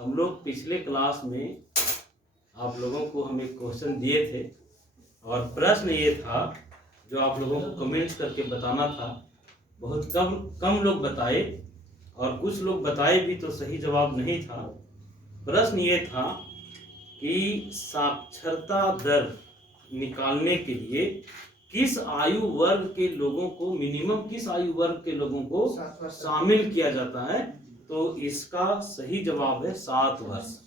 हम लोग पिछले क्लास में आप लोगों को हम एक क्वेश्चन दिए थे और प्रश्न ये था जो आप लोगों को कमेंट्स करके बताना था। बहुत कम लोग बताए और कुछ लोग बताए भी तो सही जवाब नहीं था। प्रश्न ये था कि साक्षरता दर निकालने के लिए किस आयु वर्ग के लोगों को मिनिमम किस आयु वर्ग के लोगों को शामिल किया जाता है, तो इसका सही जवाब है 7 वर्ष।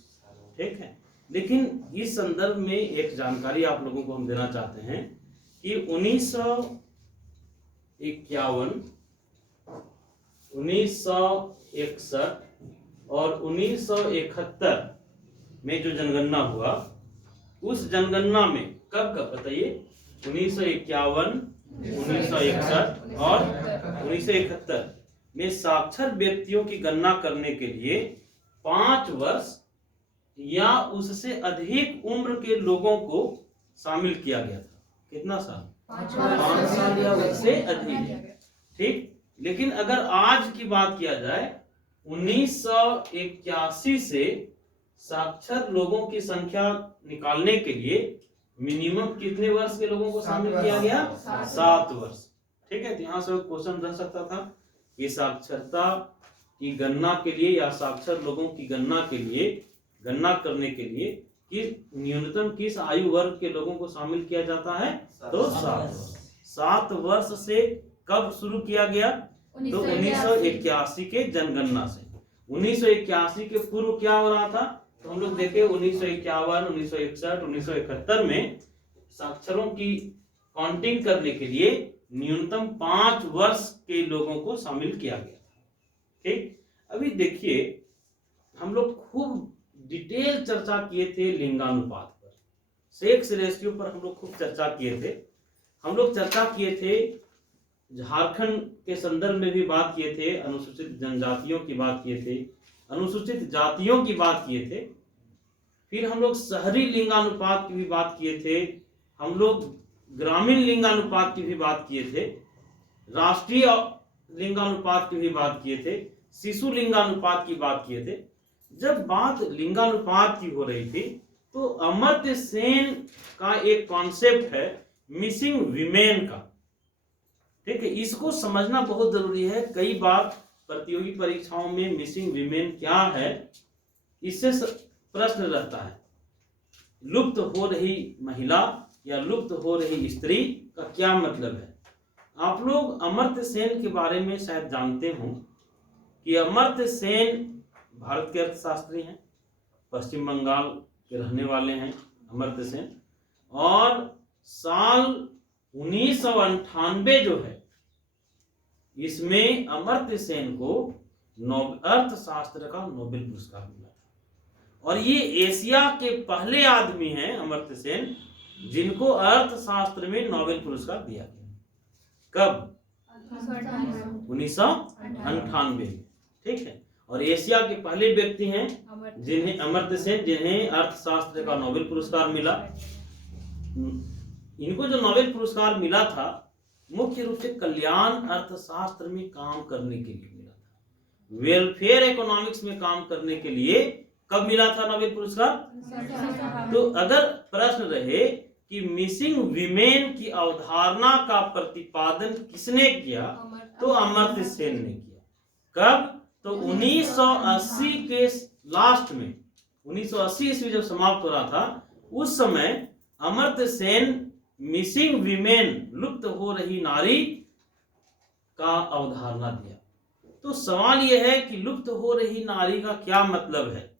ठीक है, लेकिन इस संदर्भ में एक जानकारी आप लोगों को हम देना चाहते हैं कि 1951, 1961 और 1971 में जो जनगणना हुआ, उस जनगणना में कब बताइए, 1951, 1961 और 1971 में साक्षर व्यक्तियों की गणना करने के लिए 5 वर्ष या उससे अधिक उम्र के लोगों को शामिल किया गया था। कितना साल? 5 साल या उससे अधिक। ठीक, लेकिन अगर आज की बात किया जाए, 1981 से साक्षर लोगों की संख्या निकालने के लिए मिनिमम कितने वर्ष के लोगों को शामिल किया गया? 7 वर्ष। ठीक है, तो यहाँ से क्वेश्चन रह सकता था कि साक्षरता की गणना के लिए या साक्षर लोगों की गणना करने के लिए कि न्यूनतम किस आयु वर्ग के लोगों को शामिल किया जाता है, तो 7 वर्ष। 7 वर्ष से कब शुरू किया गया? तो 1981 के जनगणना से। 1981 के पूर्व क्या हो रहा था, तो हम लोग देखे 1951, 1961, 1971 में साक्षरों की काउंटिंग करने के लिए न्यूनतम 5 वर्ष के लोगों को शामिल किया गया। ठीक, अभी देखिए हम लोग खूब डिटेल चर्चा किए थे लिंगानुपात पर, सेक्स रेशियो पर हम लोग खूब चर्चा किए थे। हम लोग चर्चा किए थे, झारखंड के संदर्भ में भी बात किए थे, अनुसूचित जनजातियों की बात किए थे, अनुसूचित जातियों की बात किए थे, फिर हम लोग शहरी लिंगानुपात की भी बात किए थे, हम लोग ग्रामीण लिंगानुपात की भी बात किए थे, राष्ट्रीय लिंगानुपात की भी बात किए थे, शिशु लिंगानुपात की बात किए थे। जब बात लिंगानुपात की हो रही थी तो अमर्त्य सेन का एक कॉन्सेप्ट है मिसिंग विमेन का। ठीक है, इसको समझना बहुत जरूरी है। कई बार प्रतियोगी परीक्षाओं में मिसिंग विमेन क्या है, इससे प्रश्न रहता है। लुप्त हो रही महिला या लुप्त हो रही स्त्री का क्या मतलब है? आप लोग अमर्त्य सेन के बारे में शायद जानते हो कि अमर्त्य सेन भारत के अर्थशास्त्री हैं, पश्चिम बंगाल के रहने वाले हैं अमर्त्य सेन, और साल 1998 जो है, इसमें अमर्त्य सेन को अर्थशास्त्र का नोबेल पुरस्कार मिला और ये एशिया के पहले आदमी हैं अमर्त्य सेन जिनको अर्थशास्त्र में नोबेल पुरस्कार दिया गया। कब? 1998। ठीक है, और एशिया के पहले व्यक्ति हैं जिन्हें अमर्त्य सेन, जिन्हें अर्थशास्त्र का नोबेल पुरस्कार मिला। इनको जो नोबेल पुरस्कार मिला था मुख्य रूप से कल्याण अर्थशास्त्र में काम करने के लिए मिला था, वेलफेयर इकोनॉमिक्स में काम करने के लिए। कब मिला था नोबेल पुरस्कार? तो अगर प्रश्न रहे कि मिसिंग विमेन की अवधारणा का प्रतिपादन किसने किया, तो अमर्त्य सेन ने किया। कब? तो 1980 के लास्ट में, 1980 ईस्वी जब समाप्त हो रहा था, उस समय अमर्त्य सेन मिसिंग विमेन, लुप्त हो रही नारी का अवधारणा दिया। तो सवाल यह है कि लुप्त हो रही नारी का क्या मतलब है?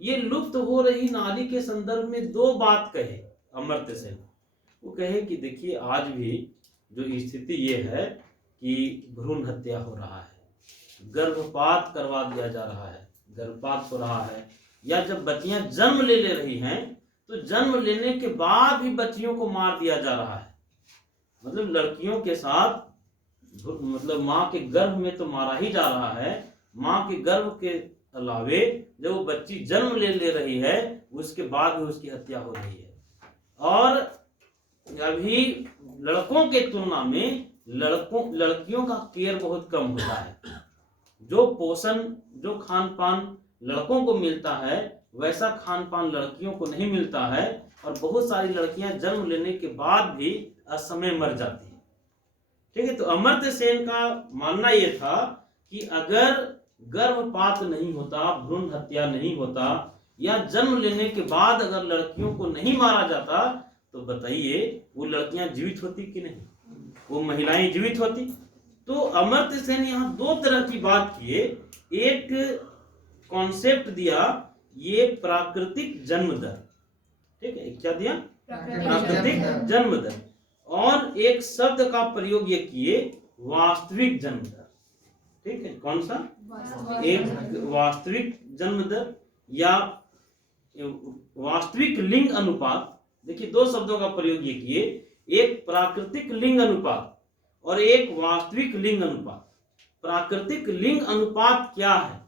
ये लुप्त हो रही नारी के संदर्भ में 2 बात कहे अमर्त्य सेन। वो कहे कि देखिए आज भी जो स्थिति ये है कि भ्रूण हत्या हो रहा है, गर्भपात करवा दिया जा रहा है, गर्भपात हो रहा है, या जब बच्चियां जन्म ले रही हैं तो जन्म लेने के बाद भी बच्चियों को मार दिया जा रहा है। मतलब लड़कियों के साथ, मतलब माँ के गर्भ में तो मारा ही जा रहा है, माँ के गर्भ के अलावे जब वो बच्ची जन्म ले रही है उसके बाद भी उसकी हत्या हो रही है। और अभी लड़कों के तुलना में लड़कियों का केयर बहुत कम होता है। जो पोषण, जो खान पान लड़कों को मिलता है वैसा खान पान लड़कियों को नहीं मिलता है, और बहुत सारी लड़कियां जन्म लेने के बाद भी असमय मर जाती है। ठीक है, तो अमर्त्य सेन का मानना यह था कि अगर गर्भपात नहीं होता, भ्रूण हत्या नहीं होता, या जन्म लेने के बाद अगर लड़कियों को नहीं मारा जाता, तो बताइए वो लड़कियां जीवित होती कि नहीं, वो महिलाएं जीवित होती। तो अमर्त्य सेन यहाँ दो तरह की बात किए। एक कॉन्सेप्ट दिया, ये प्राकृतिक जन्म दर, ठीक है, क्या दिया, प्राकृतिक जन्म दर, और एक शब्द का प्रयोग ये किए, वास्तविक जन्म दर। ठीक है, कौन सा, एक वास्तविक जन्म दर या वास्तविक लिंग अनुपात। देखिए दो शब्दों का प्रयोग ये किए, एक प्राकृतिक लिंग अनुपात और एक वास्तविक लिंग अनुपात। प्राकृतिक लिंग अनुपात क्या है?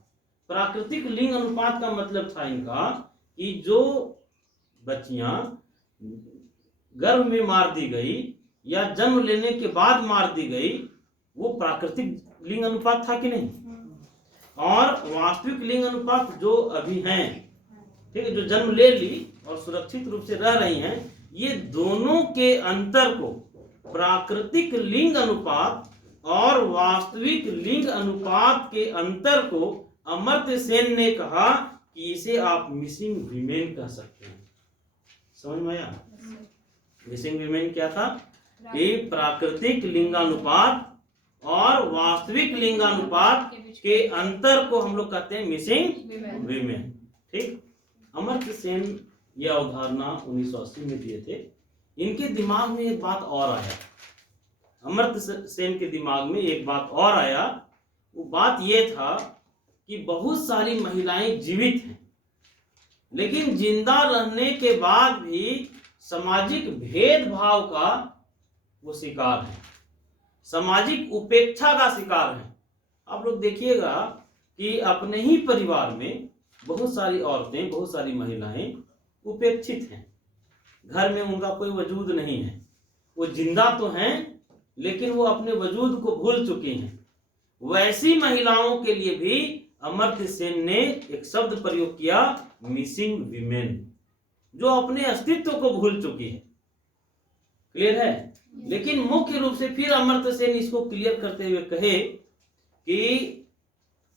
प्राकृतिक लिंग अनुपात का मतलब था इनका कि जो बच्चियां गर्भ में मार दी गई या जन्म लेने के बाद मार दी गई, वो प्राकृतिक लिंग अनुपात था कि नहीं, और वास्तविक लिंग अनुपात जो अभी हैं, ठीक है, जो जन्म ले ली और सुरक्षित रूप से रह रही हैं, ये दोनों के अंतर को, प्राकृतिक लिंग अनुपात और वास्तविक लिंग अनुपात के अंतर को अमर्त्य सेन ने कहा कि इसे आप मिसिंग वीमेन कह सकते हैं। समझ में आया? मिसिंग वीमेन क्या था कि प्राकृतिक लिंगानुपात और वास्तविक लिंगानुपात के अंतर को हम लोग कहते हैं मिसिंग वीमेन। ठीक, अमर्त्य सेन यह अवधारणा 1980 में दिए थे। इनके दिमाग में एक बात और आया, अमर्त्य सेन के दिमाग में एक बात और आया। वो बात ये था कि बहुत सारी महिलाएं जीवित हैं, लेकिन जिंदा रहने के बाद भी सामाजिक भेदभाव का वो शिकार है, सामाजिक उपेक्षा का शिकार है। आप लोग देखिएगा कि अपने ही परिवार में बहुत सारी औरतें, बहुत सारी महिलाएं उपेक्षित हैं, घर में उनका कोई वजूद नहीं है, वो जिंदा तो हैं लेकिन वो अपने वजूद को भूल चुकी हैं। वैसी महिलाओं के लिए भी अमर्त्य सेन ने एक शब्द प्रयोग किया, मिसिंग वीमेन, जो अपने अस्तित्व को भूल चुकी है। क्लियर है? लेकिन मुख्य रूप से फिर अमर्त्य सेन इसको क्लियर करते हुए कहे कि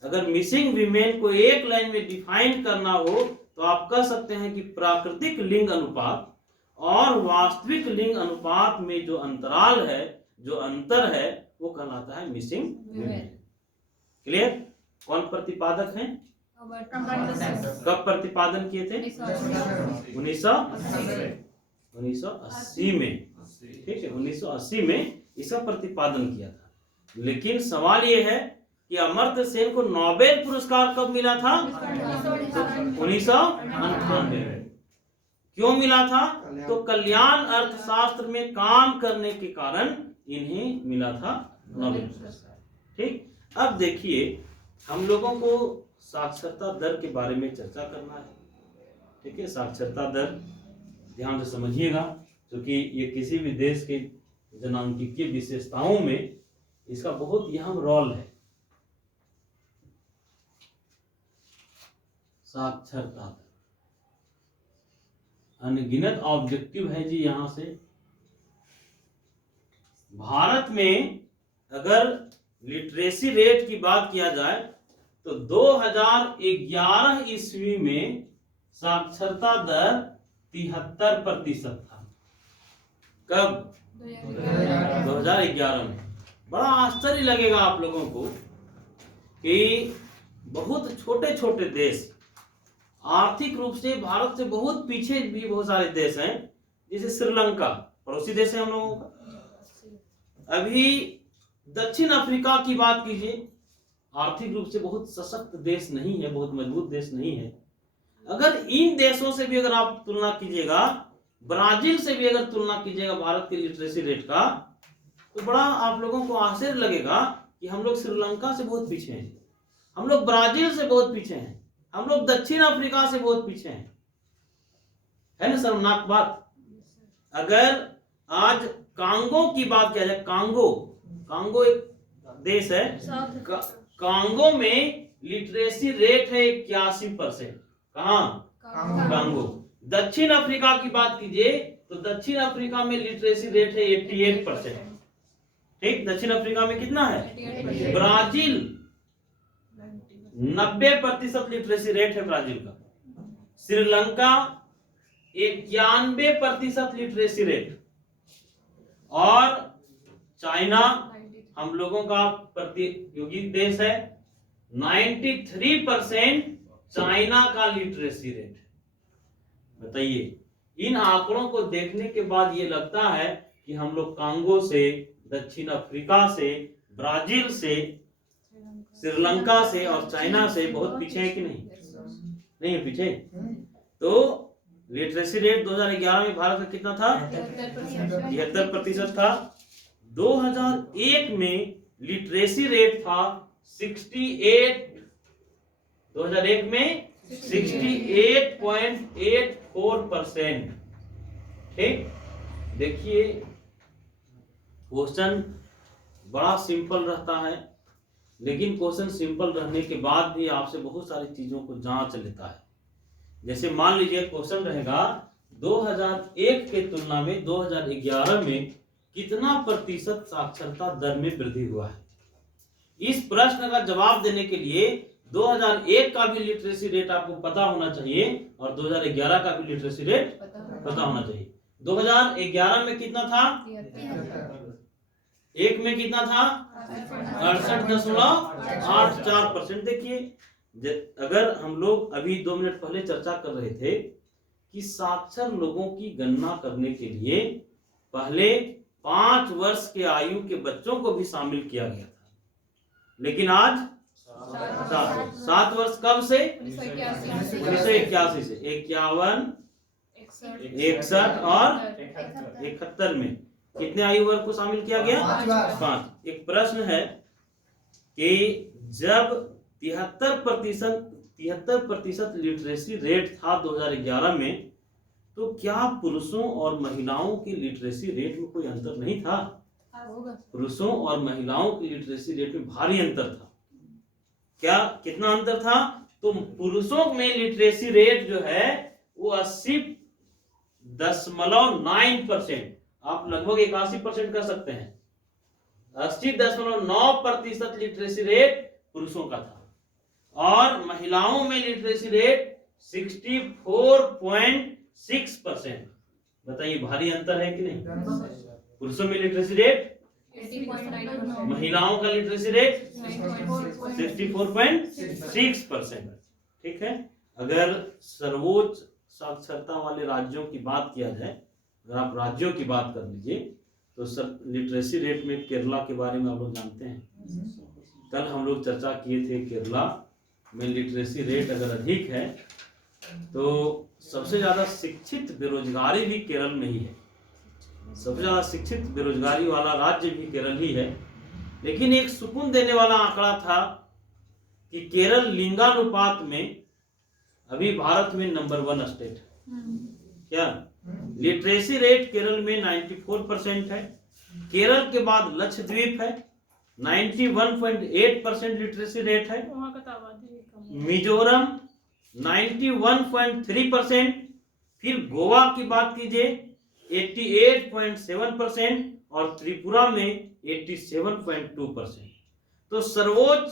अगर मिसिंग वीमेन को एक लाइन में डिफाइन करना हो तो आप कह सकते हैं कि प्राकृतिक लिंग अनुपात और वास्तविक लिंग अनुपात में जो अंतराल है, जो अंतर है, वो कहलाता है मिसिंग वीमेन। क्लियर? कौन प्रतिपादक हैं? कब प्रतिपादन किए थे? 1980 में। ठीक है, 1980 में इसका प्रतिपादन किया था। लेकिन सवाल यह है कि अमर्त्य सेन को नोबेल पुरस्कार कब मिला था? 1998 में। क्यों मिला था? तो कल्याण अर्थशास्त्र में काम करने के कारण इन्हें मिला था नोबेल पुरस्कार। ठीक, अब देखिए हम लोगों को साक्षरता दर के बारे में चर्चा करना है। ठीक है, साक्षरता दर ध्यान से समझिएगा, क्योंकि ये किसी भी देश के जनांकीय विशेषताओं में इसका बहुत अहम रोल है। साक्षरता दर अनगिनत ऑब्जेक्टिव है जी। यहां से भारत में अगर लिटरेसी रेट की बात किया जाए तो 2011 ईस्वी में साक्षरता दर 73% था। कब? 2011 में। बड़ा आश्चर्य लगेगा आप लोगों को कि बहुत छोटे छोटे देश, आर्थिक रूप से भारत से बहुत पीछे भी बहुत सारे देश हैं, जैसे श्रीलंका, पड़ोसी देश है हम लोगों का। अभी दक्षिण अफ्रीका की बात कीजिए, आर्थिक रूप से बहुत सशक्त देश नहीं है, बहुत मजबूत देश नहीं है। अगर इन देशों से भी अगर आप तुलना कीजिएगा, ब्राजील से भी अगर तुलना कीजिएगा भारत के लिटरेसी रेट का, तो बड़ा आप लोगों को आश्चर्य लगेगा कि हम लोग श्रीलंका से बहुत पीछे हैं, हम लोग ब्राजील से बहुत पीछे हैं, हम लोग दक्षिण अफ्रीका से बहुत पीछे हैं। है ना शर्मनाक बात? अगर आज कांगो की बात किया जाए, कांगो एक देश है, कांगो में लिटरेसी रेट है 81%। कहाँ? कांगो। दक्षिण अफ्रीका की बात कीजिए तो दक्षिण अफ्रीका में लिटरेसी रेट है 88%। ठीक, दक्षिण अफ्रीका में कितना है? ब्राजील 90% लिटरेसी रेट है ब्राजील का। Sri Lanka 91% literacy rate. और चाइना हम लोगों का प्रतियोगी देश है, 93% चाइना का लिटरेसी रेट। बताइए, इन आंकड़ों को देखने के बाद ये लगता है कि हम लोग कांगो से, दक्षिण अफ्रीका से, ब्राजील से, श्रीलंका से और चाइना से बहुत पीछे है कि नहीं? नहीं है पीछे। तो लिटरेसी रेट 2011 में भारत में कितना था? 73% था। 2001 में लिटरेसी रेट था 68। 2001 में 68.84%। ठीक, देखिए क्वेश्चन बड़ा सिंपल रहता है, लेकिन क्वेश्चन सिंपल रहने के बाद भी आपसे बहुत सारी चीजों को जांच लेता है। जैसे मान लीजिए क्वेश्चन रहेगा 2001 के तुलना में 2011 में कितना प्रतिशत साक्षरता दर में वृद्धि हुआ है। इस प्रश्न का जवाब देने के लिए 2001 का भी लिटरेसी रेट आपको पता होना चाहिए और 2011 का भी लिटरेसी रेट पता होना चाहिए। 2011 में कितना था? एक में कितना था? 68.84%। देखिए, अगर हम लोग अभी 2 मिनट पहले चर्चा कर रहे थे कि साक्षर लोगों की गणना करने के लिए पहले 5 वर्ष के आयु के बच्चों को भी शामिल किया गया था, लेकिन आज 7 वर्ष। कब से? 1981 से। 51, 61 और 71 में कितने आयु वर्ग को शामिल किया गया? 5। एक प्रश्न है कि जब 73% लिटरेसी रेट था 2011 में, तो क्या पुरुषों और महिलाओं की लिटरेसी रेट में कोई अंतर नहीं था? पुरुषों और महिलाओं की लिटरेसी रेट में भारी अंतर था। क्या, कितना अंतर था? तो पुरुषों में लिटरेसी रेट जो है वो 80.9%, आप लगभग 81% कर सकते हैं। 80.9% लिटरेसी रेट पुरुषों का था और महिलाओं में लिटरेसी रेट 64.6%। बताइए, भारी अंतर है कि नहीं? पुरुषों में लिटरेसी रेट 80.9, महिलाओं का लिटरेसी रेट 64.6%। ठीक है, अगर सर्वोच्च साक्षरता वाले राज्यों की बात किया जाए, अगर आप राज्यों की बात कर लीजिए तो लिटरेसी रेट में केरला के बारे में आप लोग जानते हैं। कल हम लोग चर्चा किए थे, केरला में लिटरेसी रेट अगर अधिक है तो सबसे ज्यादा शिक्षित बेरोजगारी भी केरल में ही है। सबसे ज्यादा शिक्षित बेरोजगारी वाला राज्य भी केरल ही है। लेकिन एक सुकून देने वाला आंकड़ा था कि केरल लिंगानुपात में अभी भारत में नंबर 1 स्टेट है। क्या? लिटरेसी रेट केरल में 94% है। केरल के बाद लक्षद्वीप है, 91.8% लिटरेसी रेट है। मिजोरम 91.3%। फिर गोवा की बात कीजिए 88.7% और त्रिपुरा में 87.2%। तो सर्वोच्च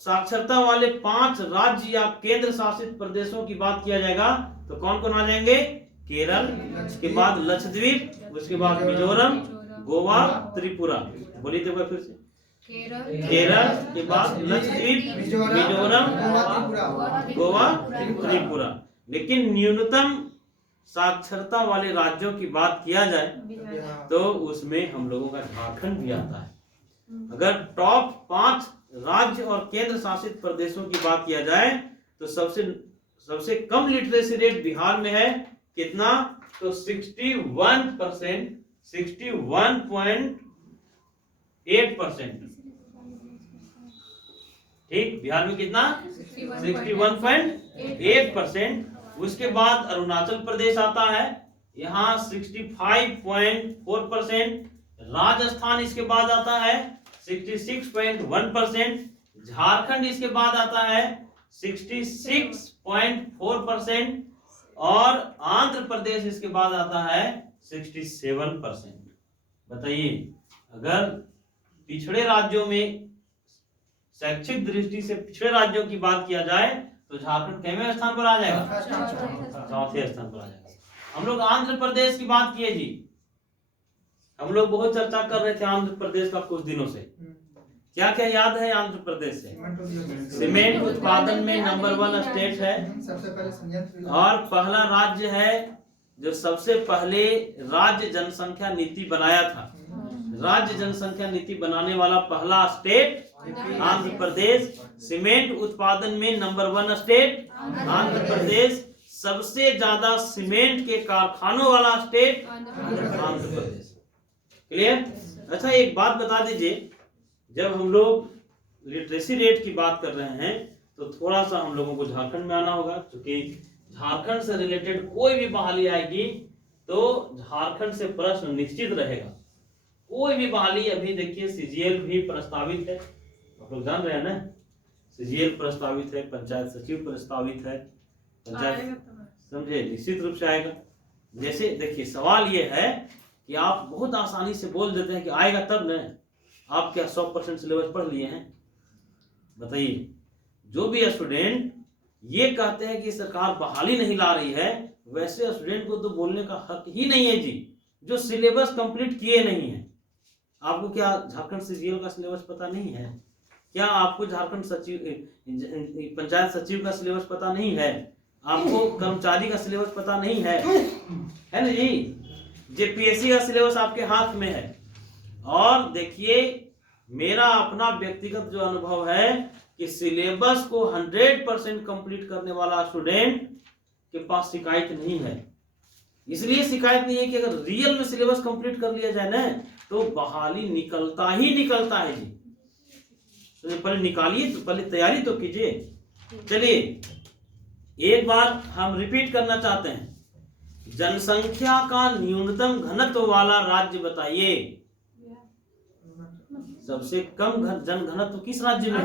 साक्षरता वाले 5 राज्य या केंद्र शासित प्रदेशों की बात किया जाएगा तो कौन कौन आ जाएंगे? केरल, उसके बाद लक्षद्वीप, उसके बाद मिजोरम, गोवा, त्रिपुरा। बोलिए तो फिर से। केरल के बाद लक्षद्वीप, मिजोरम, गोवा, त्रिपुरा। लेकिन न्यूनतम साक्षरता वाले राज्यों की बात किया जाए तो उसमें हम लोगों का झारखंड भी आता है। अगर टॉप 5 राज्य और केंद्र शासित प्रदेशों की बात किया जाए तो सबसे कम लिटरेसी रेट बिहार में है। कितना? तो 61%, 61.8%। ठीक, बिहार में कितना? 61.8%। उसके बाद अरुणाचल प्रदेश आता है, यहाँ 65.4%। राजस्थान इसके बाद आता है 66.1%। झारखंड इसके बाद आता है 66.4% और आंध्र प्रदेश इसके बाद आता है 67%। बताइए, अगर पिछड़े राज्यों में शैक्षिक दृष्टि से पिछड़े राज्यों की बात किया जाए तो झारखंड कितवें स्थान पर आ जाएगा? चौथे स्थान पर आ जाएगा। हम लोग आंध्र प्रदेश की बात किए जी, हम लोग बहुत चर्चा कर रहे थे आंध्र प्रदेश का कुछ दिनों से। क्या क्या याद है आंध्र प्रदेश से? सीमेंट उत्पादन में नंबर 1 स्टेट है और पहला राज्य है जो सबसे पहले राज्य जनसंख्या नीति बनाया था। राज्य जनसंख्या नीति बनाने वाला पहला स्टेट आंध्र प्रदेश। सीमेंट उत्पादन में नंबर 1 स्टेट आंध्र प्रदेश। सबसे ज्यादा सीमेंट के कारखानों वाला स्टेट आंध्र प्रदेश। क्लियर? अच्छा, एक बात बता दीजिए, जब हम लोग लिटरेसी रेट की बात कर रहे हैं तो थोड़ा सा हम लोगों को झारखंड में आना होगा, क्योंकि झारखंड से रिलेटेड कोई भी बहाली आएगी तो झारखंड से प्रश्न निश्चित रहेगा। कोई भी बहाली, अभी देखिए सीजीएल भी प्रस्तावित है, आप लोग जान रहे हैं ना, सीजीएल प्रस्तावित है, पंचायत सचिव प्रस्तावित है, पंचायत समझे, निश्चित रूप से आएगा। जैसे देखिए, सवाल ये है कि आप बहुत आसानी से बोल देते हैं कि आएगा तब न, आप क्या 100% सिलेबस पढ़ लिए हैं? बताइए, जो भी स्टूडेंट ये कहते हैं कि सरकार बहाली नहीं ला रही है, वैसे स्टूडेंट को तो बोलने का हक ही नहीं है जी, जो सिलेबस कंप्लीट किए नहीं है। आपको क्या झारखंड सीजीएल का सिलेबस पता नहीं है? क्या आपको झारखंड सचिव पंचायत सचिव का सिलेबस पता नहीं है? आपको कर्मचारी का सिलेबस पता नहीं है ना जी? जेपीएससी का सिलेबस आपके हाथ में है। और देखिए, मेरा अपना व्यक्तिगत जो अनुभव है कि सिलेबस को 100% कंप्लीट करने वाला स्टूडेंट के पास शिकायत नहीं है। इसलिए शिकायत नहीं है कि अगर रियल में सिलेबस कंप्लीट कर लिया जाए ना तो बहाली निकलता ही निकलता है जी। तो पहले निकालिए, तो पहले तैयारी तो कीजिए। चलिए, एक बार हम रिपीट करना चाहते हैं, जनसंख्या का न्यूनतम घनत्व वाला राज्य बताइए। सबसे कम जन घनत्व किस राज्य में?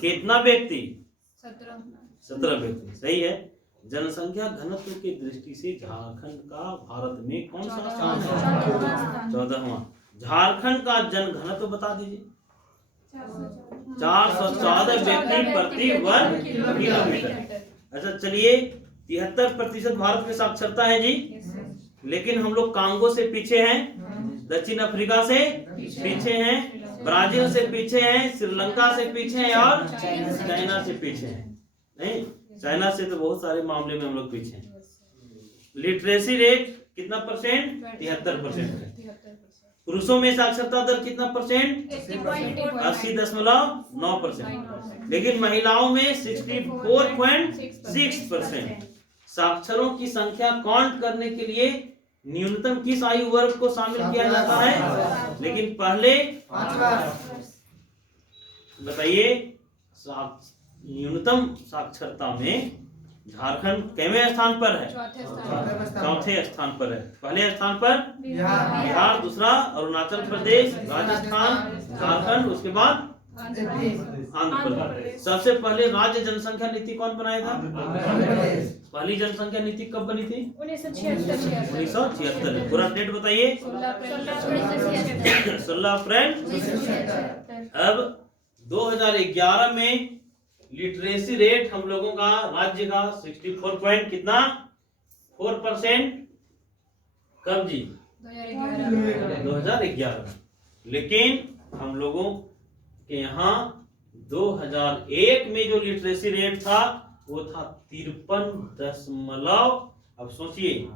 कितना व्यक्ति? 17 व्यक्ति। सही है। जनसंख्या घनत्व की दृष्टि से झारखंड का भारत में कौन सा स्थान है? 14वां। झारखंड का जन घनत्व बता दीजिए। 414 व्यक्ति प्रति वर्ग किलोमीटर। अच्छा, चलिए, 73% भारत में साक्षरता है जी, लेकिन हम लोग कांगो से पीछे हैं, दक्षिण अफ्रीका से पीछे हैं, ब्राजील से पीछे हैं, श्रीलंका से पीछे हैं और चाइना से पीछे हैं। नहीं, चाइना से तो बहुत सारे मामले में हम लोग पीछे हैं। लिटरेसी रेट कितना परसेंट? 73% है। पुरुषों में साक्षरता दर कितना परसेंट? 80.9%। लेकिन महिलाओं में 64.6%। साक्षरों की संख्या काउंट करने के लिए न्यूनतम किस आयु वर्ग को शामिल किया जाता है? लेकिन पहले बताइए, न्यूनतम साक्षरता में झारखंड कितवें स्थान पर है? चौथे स्थान पर है। पहले स्थान पर बिहार, दूसरा अरुणाचल प्रदेश, राजस्थान, झारखंड, उसके बाद आंध्र प्रदेश। सबसे पहले राज्य जनसंख्या नीति कौन बनाया था? पहली जनसंख्या नीति कब बनी थी? 1976। पूरा डेट बताइए। 16 अप्रैल। अब 2011 में लिटरेसी रेट हम लोगों का राज्य का 64 कितना 4%। कब जी? 2011। लेकिन हम लोगों के यहाँ 2001 में जो लिटरेसी रेट था वो था 53 अब सोचिए,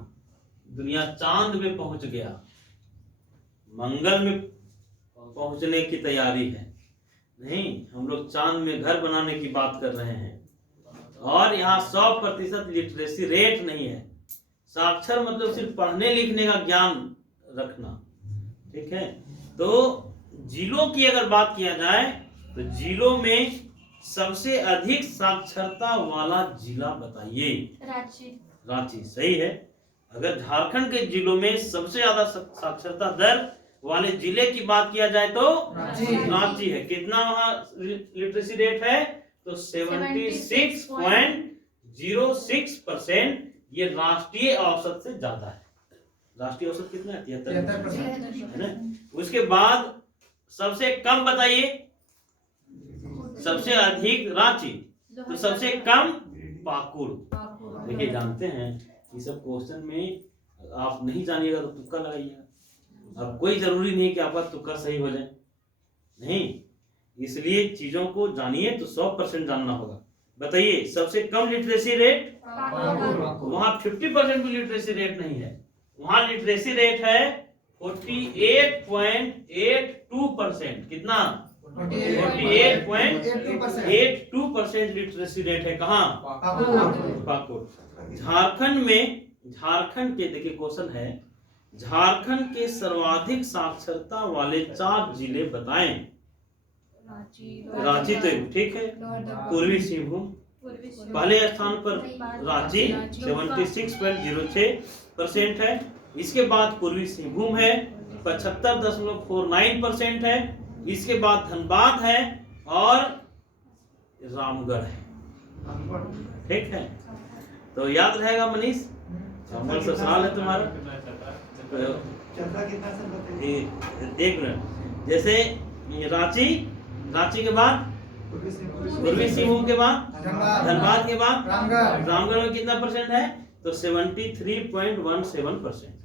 दुनिया चांद में पहुंच गया, मंगल में पहुंचने की तैयारी है। नहीं, हम लोग चांद में घर बनाने की बात कर रहे हैं और यहाँ 100% लिटरेसी रेट नहीं है। साक्षर मतलब सिर्फ पढ़ने लिखने का ज्ञान रखना, ठीक है। तो जिलों की अगर बात किया जाए तो जिलों में सबसे अधिक साक्षरता वाला जिला बताइए। रांची। सही है। अगर झारखंड के जिलों में सबसे ज्यादा साक्षरता दर वाले जिले की बात किया जाए तो रांची। रांची है। कितना वहाँ लिटरेसी रेट है? तो 76.06%। ये राष्ट्रीय औसत से ज्यादा है। राष्ट्रीय औसत कितना है? 73% है ना। उसके बाद सबसे कम बताइए। सबसे अधिक रांची, तो सबसे कम पाकुड़। देखिए जानते हैं ये सब क्वेश्चन में आप नहीं जानिएगा तो तुक्का लगाइएगा। अब कोई जरूरी नहीं है कि आपका तुक्का सही हो जाए, नहीं। इसलिए चीजों को जानिए तो 100% जानना होगा। बताइए सबसे कम लिटरेसी रेट? वहां 50% भी लिटरेसी रेट नहीं है। वहां लिटरेसी रेट है 48.82%। कितना? 48.82% लिटरेसी रेट है। कहाँ? पाकुड़। झारखंड में, झारखंड के देखिए क्वेश्चन है, झारखंड के सर्वाधिक साक्षरता वाले 4 जिले बताएं। रांची तो ठीक है। पूर्वी सिंहभूम पहले स्थान पर रांची 76.06% है। इसके बाद पूर्वी सिंहभूम है 75.49% है। इसके बाद धनबाद है और रामगढ़ है। ठीक है, तो याद रहेगा मनीष। अमल ससुराल है तुम्हारा। एक मिनट, जैसे रांची, रांची के बाद पूर्वी सिंहभूम के बाद धनबाद के बाद रामगढ़ में कितना परसेंट है? तो 73.17%।